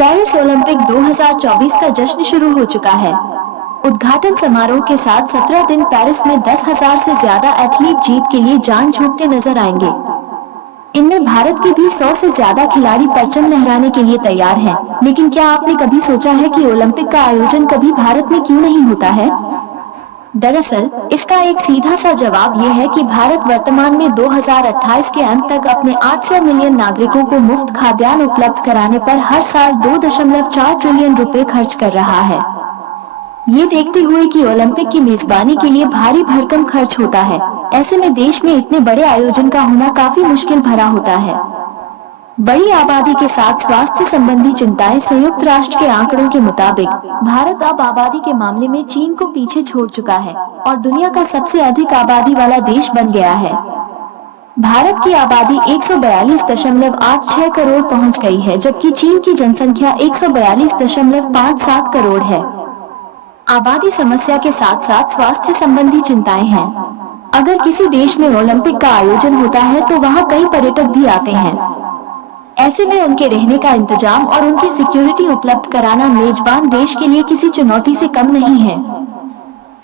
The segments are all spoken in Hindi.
पेरिस ओलंपिक 2024 का जश्न शुरू हो चुका है। उद्घाटन समारोह के साथ 17 दिन पेरिस में 10,000 से ज्यादा एथलीट जीत के लिए जान झोंकते नजर आएंगे। इनमें भारत के भी 100 से ज्यादा खिलाड़ी परचम लहराने के लिए तैयार हैं। लेकिन क्या आपने कभी सोचा है कि ओलंपिक का आयोजन कभी भारत में क्यों नहीं होता है? दरअसल इसका एक सीधा सा जवाब यह है कि भारत वर्तमान में 2028 के अंत तक अपने 800 मिलियन नागरिकों को मुफ्त खाद्यान्न उपलब्ध कराने पर हर साल 2.4 ट्रिलियन रुपए खर्च कर रहा है। ये देखते हुए कि ओलंपिक की मेजबानी के लिए भारी भरकम खर्च होता है, ऐसे में देश में इतने बड़े आयोजन का होना काफी मुश्किल भरा होता है। बड़ी आबादी के साथ स्वास्थ्य संबंधी चिंताएं। संयुक्त राष्ट्र के आंकड़ों के मुताबिक भारत अब आबादी के मामले में चीन को पीछे छोड़ चुका है और दुनिया का सबसे अधिक आबादी वाला देश बन गया है। भारत की आबादी 142.86 करोड़ पहुंच गई है, जबकि चीन की जनसंख्या 142.57 करोड़ है। आबादी समस्या के साथ साथ स्वास्थ्य संबंधी चिंताएं हैं। अगर किसी देश में ओलंपिक का आयोजन होता है तो वहां कई पर्यटक भी आते हैं। ऐसे में उनके रहने का इंतजाम और उनकी सिक्योरिटी उपलब्ध कराना मेजबान देश के लिए किसी चुनौती से कम नहीं है।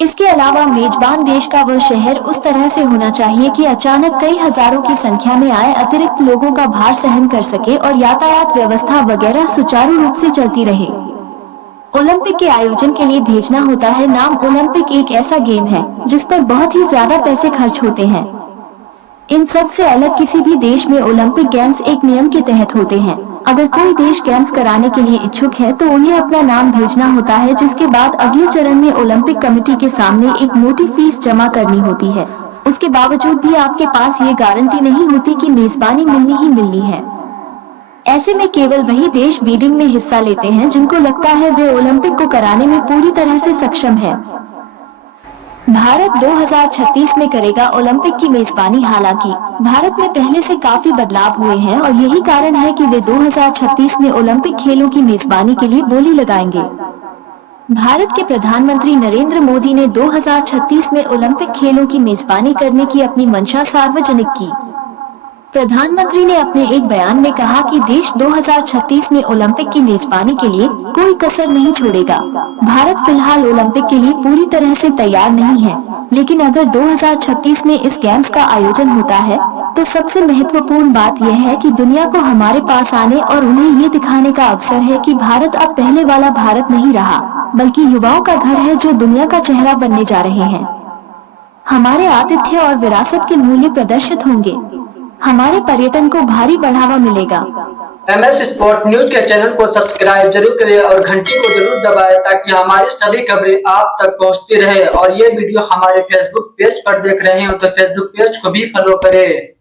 इसके अलावा मेजबान देश का वह शहर उस तरह से होना चाहिए कि अचानक कई हजारों की संख्या में आए अतिरिक्त लोगों का भार सहन कर सके और यातायात व्यवस्था वगैरह सुचारू रूप से चलती रहे। ओलंपिक के आयोजन के लिए भेजना होता है नाम। ओलंपिक एक ऐसा गेम है जिस पर बहुत ही ज्यादा पैसे खर्च होते हैं। इन सब से अलग किसी भी देश में ओलंपिक गेम्स एक नियम के तहत होते हैं। अगर कोई देश गेम्स कराने के लिए इच्छुक है तो उन्हें अपना नाम भेजना होता है, जिसके बाद अगले चरण में ओलंपिक कमेटी के सामने एक मोटी फीस जमा करनी होती है। उसके बावजूद भी आपके पास ये गारंटी नहीं होती कि मेजबानी मिलनी ही मिलनी है। ऐसे में केवल वही देश बिडिंग में हिस्सा लेते हैं जिनको लगता है वे ओलंपिक को कराने में पूरी तरह से सक्षम है। भारत 2036 में करेगा ओलंपिक की मेजबानी। हालांकि भारत में पहले से काफी बदलाव हुए हैं और यही कारण है कि वे 2036 में ओलंपिक खेलों की मेजबानी के लिए बोली लगाएंगे। भारत के प्रधानमंत्री नरेंद्र मोदी ने 2036 में ओलंपिक खेलों की मेजबानी करने की अपनी मंशा सार्वजनिक की। प्रधानमंत्री ने अपने एक बयान में कहा कि देश 2036 में ओलंपिक की मेजबानी के लिए कोई कसर नहीं छोड़ेगा। भारत फिलहाल ओलंपिक के लिए पूरी तरह से तैयार नहीं है, लेकिन अगर 2036 में इस गेम्स का आयोजन होता है तो सबसे महत्वपूर्ण बात यह है कि दुनिया को हमारे पास आने और उन्हें ये दिखाने का अवसर है कि भारत अब पहले वाला भारत नहीं रहा, बल्कि युवाओं का घर है जो दुनिया का चेहरा बनने जा रहे हैं। हमारे आतिथ्य और विरासत के मूल्य प्रदर्शित होंगे। हमारे पर्यटन को भारी बढ़ावा मिलेगा। MS स्पोर्ट न्यूज के चैनल को सब्सक्राइब जरूर करें और घंटी को जरूर दबाएं ताकि हमारी सभी खबरें आप तक पहुंचती रहे। और ये वीडियो हमारे फेसबुक पेज पर देख रहे हो तो फेसबुक पेज को भी फॉलो करें।